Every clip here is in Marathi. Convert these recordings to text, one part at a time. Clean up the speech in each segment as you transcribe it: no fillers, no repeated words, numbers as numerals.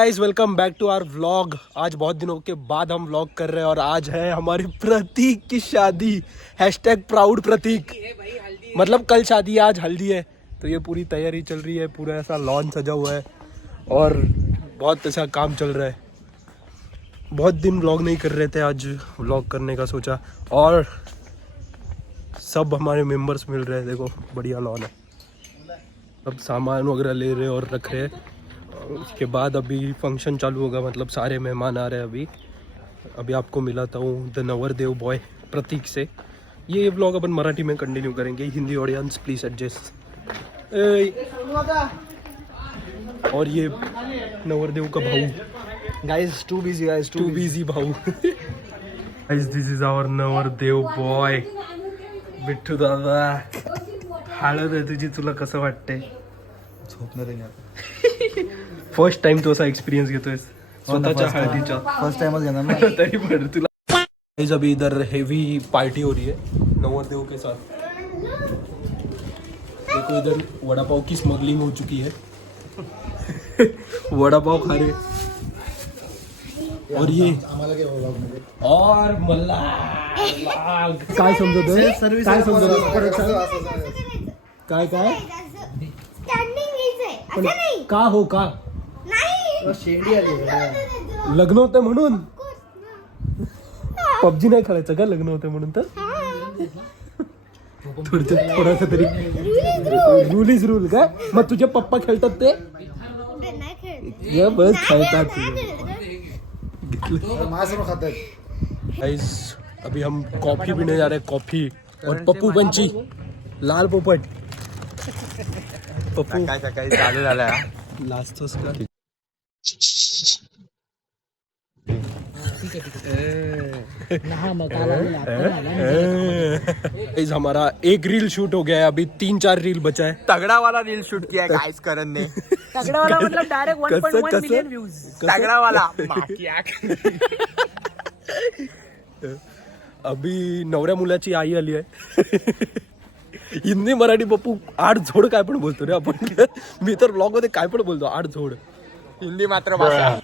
Guys welcome back to our vlog. आज बहुत दिनों के बाद हम व्लॉग कर रहे हैं और आज है हमारी प्रतीक की शादी। हैशटैग प्राउड प्रतीक। मतलब कल शादी है, आज हल्दी है, तो ये पूरी तैयारी चल रही है। पूरा ऐसा लॉन सजा हुआ है और बहुत ऐसा काम चल रहा है। बहुत दिन व्लॉग नहीं कर रहे थे, आज व्लॉग करने का सोचा और सब हमारे मेंबर्स मिल रहे हैं। देखो बढ़िया लॉन है, सब सामान वगैरह ले रहे और रख रहे हैं। उसके बाद अभी फंक्शन चालू होगा, मतलब सारे मेहमान आ रहे हैं। अभी आपको मिलाता हूँ द नवरदेव बॉय प्रतीक से। ये व्लॉग अपन मराठी में कंटिन्यू करेंगे, हिंदी ऑडियंस प्लीज एडजस्ट। और ये नवरदेव का भाऊ। गाइस टू बिजी भाऊ। गाइस दिस इज आवर नवरदेव बॉय बिट्टू दादा। हळद आहे तुझी, तुला कसं वाटतंय? झोपणार आहे आता. फर्स्ट टाइम तो असा एक्सपिरियंस घेतोय स्वतःच्या हळदीचा। फर्स्ट टाइमच घेणार ना. तरी पण तुला गाइस अभी इधर हेवी पार्टी हो रही है नवरदेव के साथ। देखो इधर वड़ा पाव की स्मगलिंग हो चुकी है। वड़ा पाव खा रहे और ये आम्हाला काय व्लॉग मध्ये और मल्ला काय समजतोय? काय समजतोय? काय काय पण का हो का शेंडी आली. लग्न होतं म्हणून? पबजी नाही खेळायचं का लग्न होतं म्हणून? तर थोडासा तरी रूल इज रूल का? मग तुझे पप्पा खेळतात ते ये बस खेळतात माझं खातात. गाइस अभी हम कॉफी पीने जा रहे हैं, कॉफी और पप्पू पंची लाल पोपट। पप्पू सकाळी चालू झाला. लाजतोस का? गाइस हमारा एक रील शूट हो गया है, अभी 3-4 रील बचा है। तगड़ा वाला रील शूट किया है गाइस करण ने. तगड़ा वाला मतलब डायरेक्ट 1.1 मिलियन व्यूज. तगड़ा वाला. अभी नवऱ्या मुलाची आई आली आहे. हिंदी मराठी पप्पू आठ झोड काय पण बोलतो रे आपण. मी तर ब्लॉग मध्ये काय पण बोलतो आठ झोड. हिंदी मातृभाषा.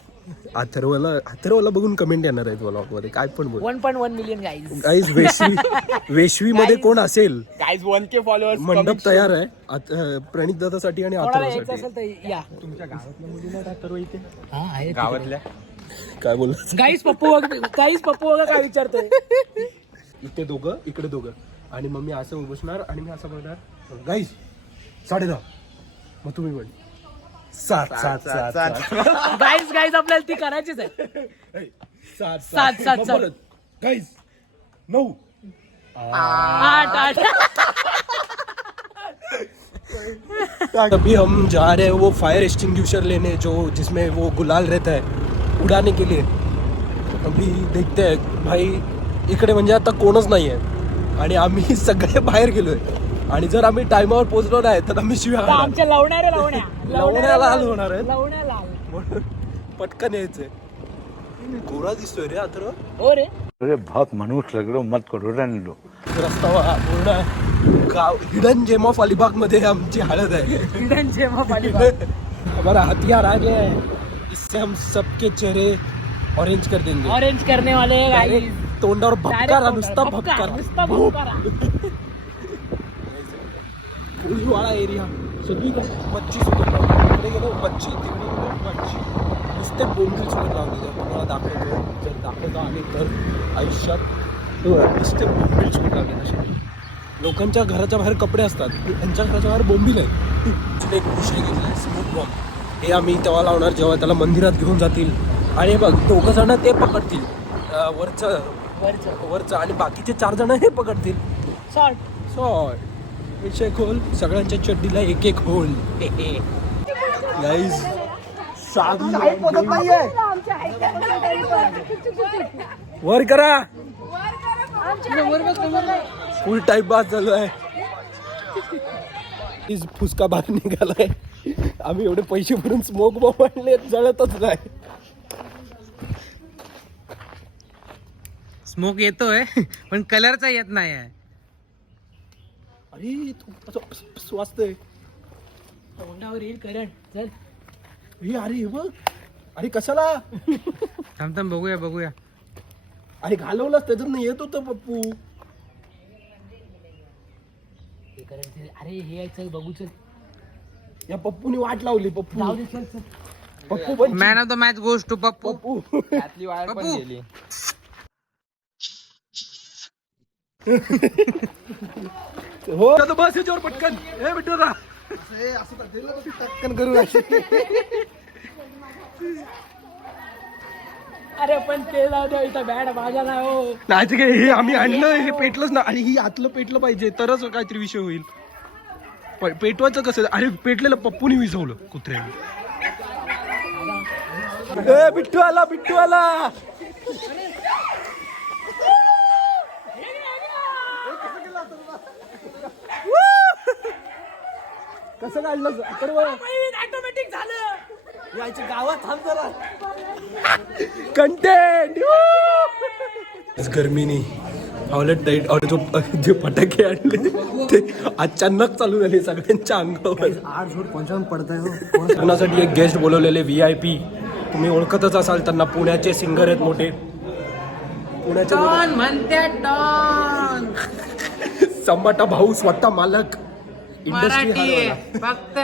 अथर्वला बघून कमेंट येणार आहेत ब्लॉग मध्ये काय पण बोल. 1.1 मिलियन गाईज. गाईज वेशवी मध्ये कोण असेल? Guys 1K followers. मंडप तयार आहे प्रणित दादासाठी आणि कोणाला यायचं अथर्वसाठी. असेल तर या. तुमच्या गावातल्या मुलीला अथर्व इथे हा आहे गावातल्या काय बोलला? गाईज पप्पू वगैरे काय विचारतोय? इथे दोघं इकडे दोघं आणि मग मी असं बसणार आणि मी असं बघणार. गाईज 10:30. मग तुम्ही पण 7. गाईज आपल्याला ती करायचीच आहे. 7. गाईज 9. 8. अभी हम जा रहे हैं वो फायर एक्सटिंग्विशर लेने, जो जिसमें वो गुलाल रहता है उड़ाने के लिए. अभी देखते हैं भाई, इकडे म्हणजे आता कोणच नाही आहे आणि आम्ही सगळे बाहेर गेलोय आणि जर आम्ही टाइमावर पोहोचलो नाही तर आम्ही शिवाय आमच्या लावण्या लाल होणार आहे. लावण्या पटकन यायचंय. गोरा दिसतोय रे अथर्व. हो रे. अरे बहुत मनुष्य लग रहे हो, मत करो रहने लो. रस्ता पूर्ण गाव हिडन जेम ऑफ अलिबाग मध्ये आमची हालत आहे. हिडन जेम ऑफ हमारा हथियार आ गया है, इससे हम सबके चेहरे ऑरेंज कर देंगे. ऑरेंज करने वाले गाईज. तोंडावर भपकारा, नुसता भपकारा. वाळा एरिया सगळी मच्छी तिकडे गेलो, मच्छी तिकडे गेलो, मच्छी नुसते बोंबील सोडून लावलेले. तुम्हाला दाखवतो, जर दाखवतो आम्ही तर आयुष्यात नुसते बोंबील सोडून लावले. असे लोकांच्या घराच्या बाहेर कपडे असतात, त्यांच्या घराच्या बाहेर बोंबील आहे. एक विषय घेतला स्मोक बॉम्ब. हे आम्ही तेव्हा लावणार जेव्हा त्याला मंदिरात घेऊन जातील. आणि बघ 2 जण ते पकडतील वरचं आणि बाकीचे 4 जण हे पकडतील. शॉर्ट विषय खोल. सगळ्यांच्या चड्डीला एक होल. गाईज वर करा. फुल टाइम पास चालू आहे. फुसका बाहेर निघालाय. आम्ही एवढे पैसे भरून स्मोक बॉम्ब आणले, जळतच नाही. स्मोक येतोय पण कलरचा येत नाही आहे. अरे स्वस्त आहे. तोंडावर येईल करंट. चल हे अरे हे बघ अरे कशाला थांब थांब बघूया बघूया. अरे घालवलास त्याच्यात नाही येत होतं पप्पू. अरे हे यायचं बघू चल. या पप्पूनी वाट लावली. पप्पू जाऊ दे चल चल. पप्पू पण man of the match goes to Pappu. Pappu त्यातली वायर पण पप्पू. गेली. हो आता बस याच्यावर पटकन. ए बिट्टू रा टक्कन करू अरे पण ते जाऊ दे इथं बॅट माझा ना हो. नाही काय हे आम्ही आणलं हे पेटलंच ना. अरे ही आतलं पेटलं पाहिजे तरच काहीतरी विषय होईल. पेटवायचं कसं. अरे पेटलेलं पप्पूनी विझवलं कुत्र्याने. ए बिट्टू आला बिट्टू आला. कसं काढलं ऑटोमॅटिक झालं. यायच्या गावात थांब जरा. कंटेंट गरमीनी आवलट टाईट और जो जे फटाके आणले ते अचानक चालू झाले सगळ्यांच्या अंगावर. 8:55 पडतंय. लग्नासाठी एक गेस्ट बोलवलेले VIP. तुम्ही ओळखतच असाल त्यांना. पुण्याचे सिंगर आहेत मोठे. पुण्याचे डॉन म्हणते डॉन. संबाटा भाऊ स्वतः मालक. मराठी फक्त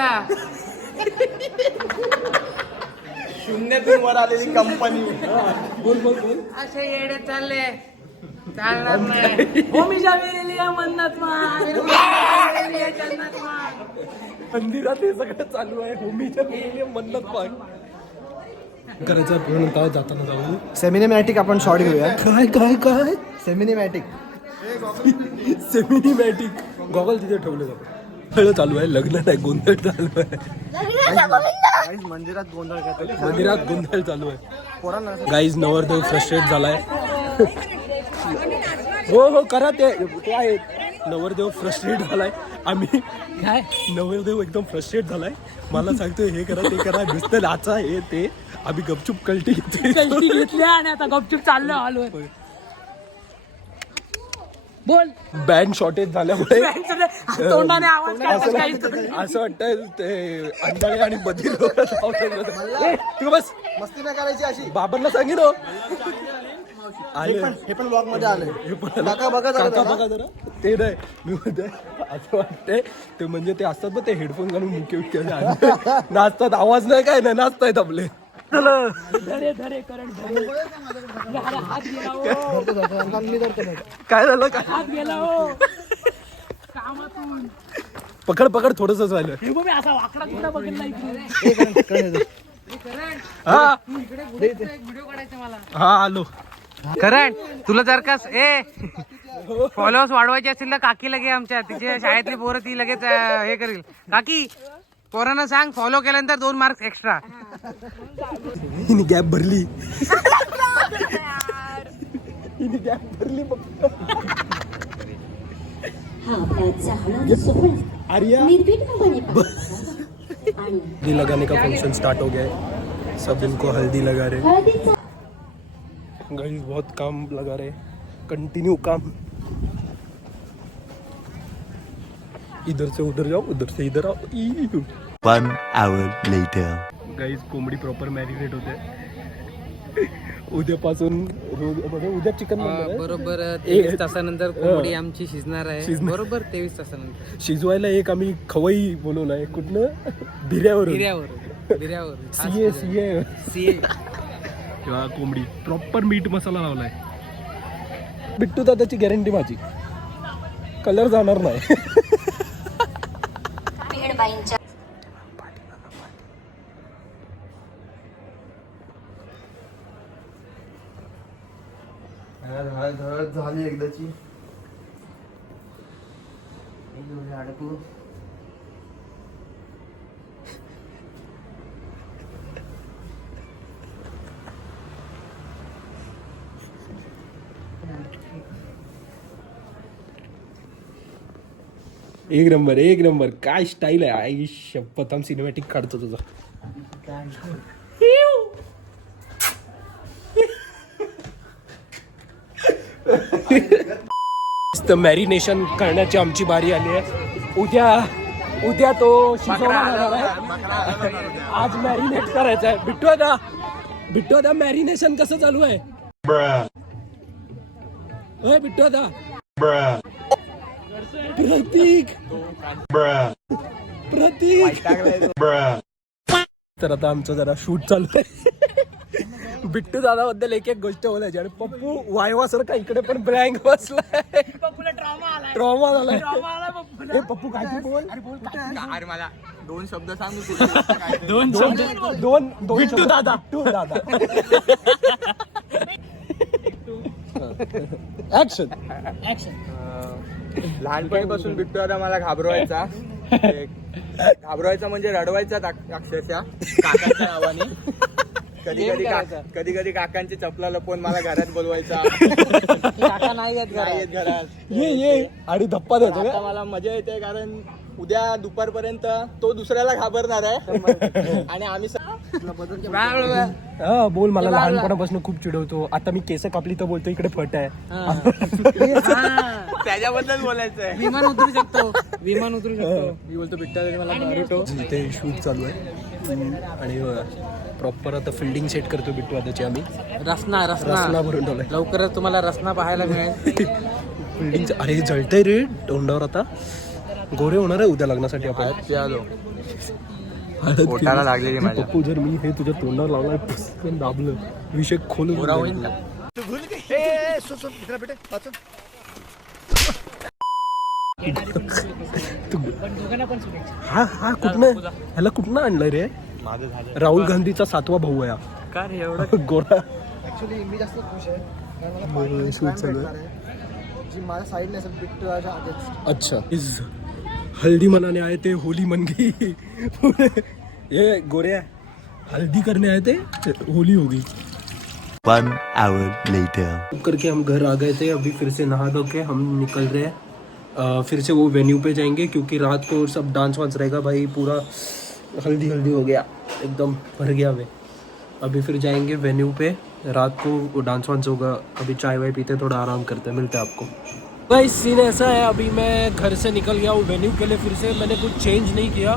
शून्यातून वर आलेली कंपनी. बोल बोल बोल. असे येडे चालले चालणार नाही. भूमीच्या वेळेली या मन्नत मान. मंदिरात हे सगळं चालू आहे. भूमीच्या वेळेला मन्नत पाठ करायचं. पूर्ण काय जाताना जाऊ. सेमिनिमॅटिक आपण शॉर्ट घेऊया. काय काय काय सेमिनिमॅटिक. सेमिनिमॅटिक गॉगल तिथे ठेवले जातात. सगळं चालू आहे. लग्न नाही गोंधळ चालू आहे. मंदिरात गोंधळ करतो. मंदिरात गोंधळ चालू आहे. गाईज नवरदेव फ्रस्ट्रेट झालाय. हो हो करा ते आहे. नवरदेव फ्रस्ट्रेट झालाय. आम्ही काय नवरदेव एकदम फ्रस्ट्रेट झालाय. मला सांगतोय हे करा ते करा नुसतं नाचा हे ते. आम्ही गपचूप कल्टी घेतोय. कल्टी घेतल्या आणि आता गपचूप चाललो आलोय. बोल. बँड शॉर्टेज झाल्यामुळे तोंडाने आवाज काढतात काही. असं वाटतंय ते अंधाळे आणि बधीर लोक तू बस मस्ती नाही करायची अशी. बाबांना सांगेन हो. हे पण ब्लॉग मध्ये आलंय. हे पण काका बघा जरा. काका बघा जरा. ते नाही मी म्हणतोय असं वाटतंय ते म्हणजे ते असतात बघ ते हेडफोन घालून मुख्य नाचतात. आवाज नाही काय नाही नाचतायत आपले. धरे धरे करण धरे. अरे हात गेला हो. काय झालं काय हात गेला हो कामातून. पकड पकड थोडस झालं. हे बघ मी असा वाकडा कुठला बघितला इकडे. हा व्हिडिओ काढायचा मला. हा आलो. करण तुला जर का फॉलोअर्स वाढवायचे असतील तर काकीला घे आमच्या. तिच्या शाळेतली पोरं ती लगेच हे करेल. काकी पोरांना सांग फॉलो केल्यानंतर 2 मार्क्स एक्स्ट्रा. हिने गॅप भरली. हिने गॅप भरली आर्या. हल्दी लगाने का फंक्शन स्टार्ट हो गया है. सब इनको हल्दी लगा रहे. गाइस बहुत काम लगा रहे. कंटिन्यू काम. इधर से उधर जाओ उधर से इधर आओ. 1 hour later. गाइस कोंबडी प्रॉपर मॅरिनेट होते. उद्यापासून रोज म्हणजे उद्या चिकन बरोबर 23 तासानंतर कोंबडी आमची शिजणार आहे. बरोबर 23 तासानंतर. शिजवायला एक आम्ही खवई बोलवलाय. कुठनं भिऱ्यावर बिर्यावर सीए किंवा कोंबडी प्रॉपर मीठ मसाला लावलाय. बिट्टू दादाची गॅरंटी माझी. कलर जाणार नाही. झाली एकदाची. एक नंबर काय स्टाईल आहे. आई शपथ आम सिनेमॅटिक काढतो तुझा. मॅरिनेशन करण्याची आमची बारी आली आहे. उद्या तो शिजवणार आहे. आज मॅरिनेट करायचा आहे. बिट्टू ना बिट्टू दादा मॅरिनेशन कसं चालू आहे ओय बिट्टू दादा प्रतीक तर आता आमचं जरा शूट चालू आहे बिट्टू दादा बद्दल एक एक गोष्ट बोलायची आणि पप्पू वायवा सर का इकडे पण ब्लँक बसलाय ट्रॉमा झालाय ए, पप्पू काय ते बोल अरे मला 2 शब्द सांग दोन बिट्टू दादा ऍक्शन लहानपणीपासून बिट्टू दादा मला घाबरवायचा म्हणजे रडवायचा अक्षरशः काकांच्या नावाने कधी कधी काकांची चपला लपवून मला घरात बोलवायचा काका नाही येत घरात ये आणि धप्पा द्यायचा आता मला मजा येते कारण उद्या दुपारपर्यंत तो दुसऱ्याला घाबरणार आहे आणि आम्ही हा बोल मला लहानपणापासून खूप चिडवतो आता मी केस कापली तर बोलतो इकडे फट आहे त्याच्याबद्दल बोलायचं आहे विमान उतरू शकतो मी बोलतो बिट्टा मला नारुतो इथे शूट चालू आहे आणि प्रॉपर आता फिल्डिंग सेट करतो बिट्टू आताची आम्ही रसना भरून ठेवलाय लवकरच तुम्हाला रसना पाहायला मिळेल फिल्डिंग अरे जळतंय रे तोंडावर आता गोरे होणार आहे उद्या लग्नासाठी आपण हळद पोटाला लागलेली केली. माझ्या. पप्पू जर मी हे तुझ्या तोंडावर लावलाय पटकन दाबलं विषय खोलून होईल. हा कुठनं ह्याला कुठनं आणलंय रे राहुल गांधीचा 7वा भाऊ आहे हा. का रे एवढं गोरा ऍक्च्युली मी जास्त खुश आहे कारण मला हो, पहिली shoot एक चालू गाडी आहे जी माझ्या साईडने असेल बिट्टू दादाच्या आधीच अच्छा इस हल्दी मनाने आए थे होली मन गई ये गोरे हल्दी करने आए थे होली हो गई 1 hour later. करके हम घर आ गए थे अभी फिर से नहा धो के हम निकल रहे हैं फिर से वो वेन्यू पे जाएंगे क्योंकि रात को सब डांस वांस रहेगा भाई पूरा हल्दी हो गया एकदम भर गया मैं अभी फिर जाएंगे वेन्यू पे रात को डांस वांस होगा अभी चाय वाय पीते थोड़ा आराम करते हैं मिलते हैं आपको भाई सीन ऐसा है अभी मैं घर से निकल गया हूँ वेन्यू के लिए फिर से मैंने कुछ चेंज नहीं किया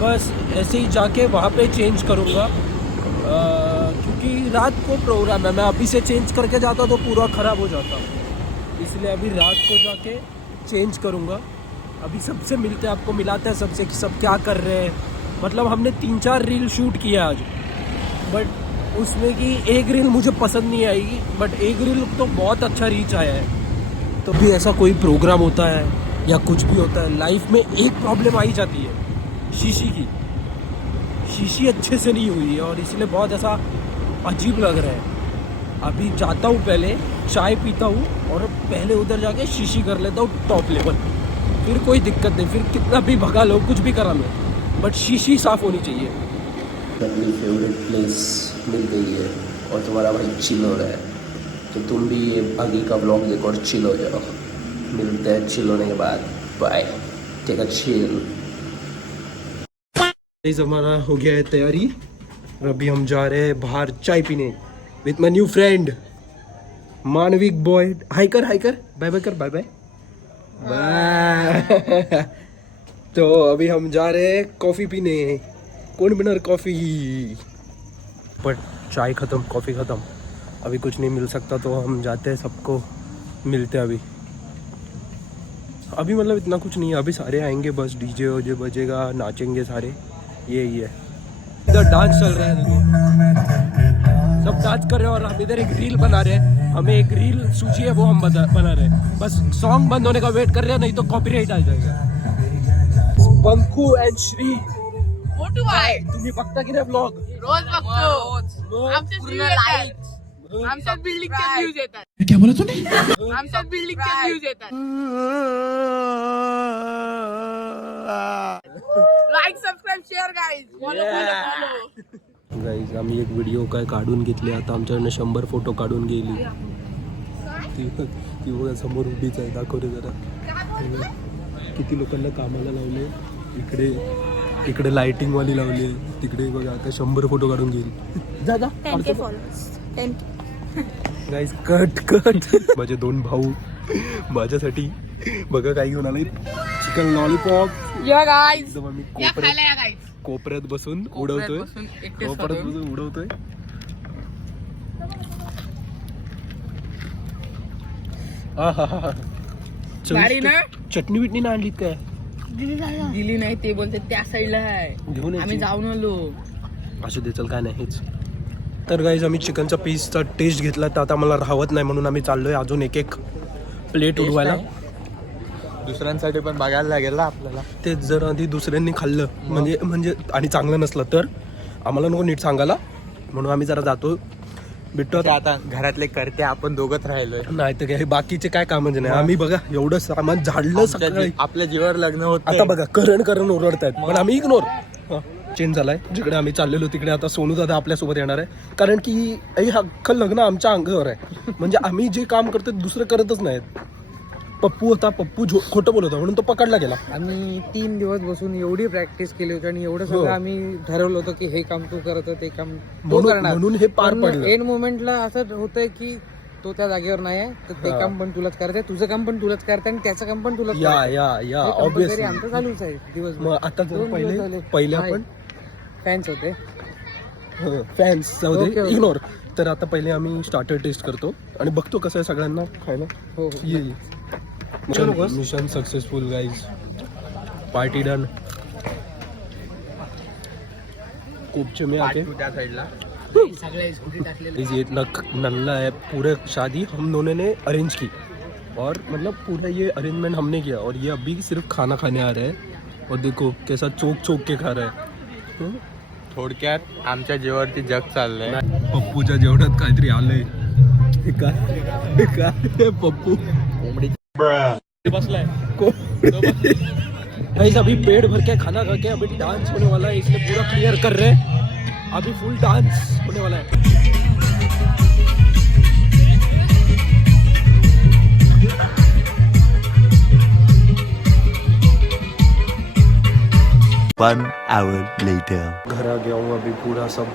बस ऐसे ही जाके वहाँ पे चेंज करूँगा क्योंकि रात को प्रोग्राम है मैं अभी से चेंज करके जाता तो पूरा ख़राब हो जाता इसलिए अभी रात को जाके चेंज करूँगा अभी सबसे मिलते हैं आपको मिलाते हैं सबसे कि सब क्या कर रहे हैं मतलब हमने 3-4 रील शूट किया आज बट उसमें कि एक रील मुझे पसंद नहीं आएगी बट एक रील तो बहुत अच्छा रीच आया है तो भी ऐसा कोई प्रोग्राम होता है या कुछ भी होता है लाइफ में एक प्रॉब्लम आई जाती है शीशी अच्छे से नहीं हुई है और इसलिए बहुत ऐसा अजीब लग रहा है अभी जाता हूँ पहले चाय पीता हूँ और पहले उधर जाके शीशी कर लेता हूँ टॉप लेवल फिर कोई दिक्कत नहीं फिर कितना भी भगा लो कुछ भी करा लो बट शीशी साफ होनी चाहिए अपनी फेवरेट प्लेस मिल गई है और तुम्हारा भाई चिल हो रहा है तो तुम भी ये आगे का व्लॉग देखो और चिल हो जाओ मिलते हैं चिल होने के बाद बाय टेक अ चिल हमारा हो गया है तैयारी और अभी हम जा रहे हैं बाहर चाय पीने with my new friend Manvik boy hi कर बाय बाय कर बाय बाय बाय तो अभी हम जा रहे हैं कॉफ़ी पीने कौन बिनर कॉफ़ी बट चाय ख़त्म कॉफ़ी ख़त्म अभी कुछ नहीं मिल सकता तो हम जाते हैं सबको मिलते हैं अभी मतलब इतना कुछ नहीं है अभी सारे आएंगे बस डीजे वजे बजेगा नाचेंगे सारे यही है इधर डांस चल रहा है सब डांस कर रहे हैं और हम इधर एक रील बना रहे हैं हमें एक रील सूची है वो हम बना रहे हैं बस सॉन्ग बंद होने का वेट कर रहे हैं नहीं तो कॉपीराइट आ जाएगा बंकू एंड श्री तुम्ही बघता की नाही ब्लॉग रोज बघतो आमच्या पूर्ण लाईक आमच्या बिल्डिंगचे व्ह्यूज येतात क्या बोला तूने आमच्या बिल्डिंगचे व्ह्यूज येतात like subscribe share guys follow guys आम्ही एक व्हिडिओ काय काढून घेतली आता आमच्याकडनं 100 फोटो काढून गेली ती बघा समोर उभीच आहे दाखवते जरा किती लोकांना कामाला लावले इकडे लाइटिंग वाली लावली तिकडे बघा आता 100 फोटो काढून घेईल जा 10K फॉलोअर्स गाईज कट माझे 2 भाऊ माझ्यासाठी बघा काय घेऊन आले चिकन लॉलीपॉप या गाईज एकदम आम्ही या खायला या गाईज कोपऱ्यात बसून उडवतोय बसून एकटेच कोपऱ्यात खातो. बसून उडवतोय आहाहा. भारी ना? चटणी बिटणी ना आणलीत काय? दिली नाही ते बोलते त्या साईडला आहे. घेऊन आम्ही यायची. जाऊन आलो. असू दे चल काय नाही हेच. तर गाईज आम्ही चिकनचा पीसचा टेस्ट घेतला तर आता मला राहत नाही म्हणून आम्ही चाललोय अजून एक एक प्लेट उडवायला. दुसऱ्यांसाठी पण बघायला लागेल ना आपल्याला. ते जर आधी दुसऱ्यांनी खाल्लं म्हणजे आणि चांगलं नसलं तर आम्हाला नको नीट सांगायला म्हणून आम्ही जरा जातो भेटतो ते आता घरातले करते आपण दोघंच राहिलोय. नाही तर काय बाकीचे काय कामाचे नाही. आम्ही बघा एवढं सामान झाडलं सकाळी. आपल्या जीवावर लग्न होत आता बघा करण ओरडतायत पण आम्ही इग्नोर. चेंज झालाय जिकडे आम्ही चाललेलो तिकडे आता सोनू दादा आपल्यासोबत येणार आहे कारण की हे अख्खं लग्न आमच्या अंगावर आहे. म्हणजे आम्ही जे काम करतो दुसरं करतच नाहीत. पप्पू होता पप्पू खोटं बोलत होता म्हणून तो पकडला गेला. आम्ही 3 दिवस बसून एवढी प्रॅक्टिस केली होती आणि एवढं सगळं आम्ही ठरवलं होतं की हे काम तू करत ते काम तू करणार. म्हणून हे पार पडलं. एंड मोमेंटला असं होतंय की तो त्या जागेवर नाही आहे तर ते काम पण तुलाच करताय तुझं काम पण तुलाच करताय आणि त्याचं काम पण तुलाच या ऑब्विसली आमचं चालूच आहे दिवस. मग आता जर पहिले आपण फॅन्स होते फॅन्स जाऊ Okay, दे okay. इग्नोर. तर आता पहिले आम्ही स्टार्टर टेस्ट करतो आणि बघतो कसं आहे सगळ्यांना खायला. हो ये mission successful guys. Party done. कोपचे में आके त्या साईडला. ये नल्ला है. पूरे शादी हम दोनों ने अरेंज की और मतलब पूरा ये अरेंजमेंट हमने किया और ये अभी सिर्फ खाना खाने आ रहे हैं और देखो कैसा चोक के खा रहा है. थोडक्यात आमच्या जीवावरती जग चाललंय. पप्पूच्या जेवणात काहीतरी आलंय. काय पप्पू कोंबडी बसलाय. गाइस अभी पेट भर के खाना खा के अभी डांस होने वाला है इसलिए पूरा क्लियर कर रहे हैं. अभी फुल डांस होने वाला है. One hour later. घर आ गया हूँ. अभी पूरा सब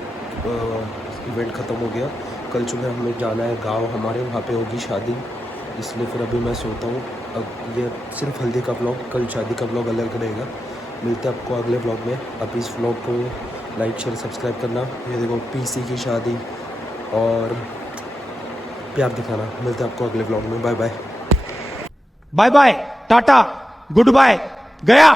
इवेंट ख़त्म हो गया. कल सुबह हमें जाना है गांव. हमारे वहाँ पे होगी शादी इसलिए फिर अभी मैं सोता हूँ. अब ये सिर्फ हल्दी का ब्लॉग कल शादी का ब्लॉग अलग रहेगा. मिलते हैं आपको अगले ब्लॉग में. आप इस ब्लॉग को लाइक शेयर सब्सक्राइब करना. ये देखो पीसी की शादी और प्यार दिखाना. मिलते हैं आपको अगले ब्लॉग में. Bye bye. Bye bye tata goodbye गया.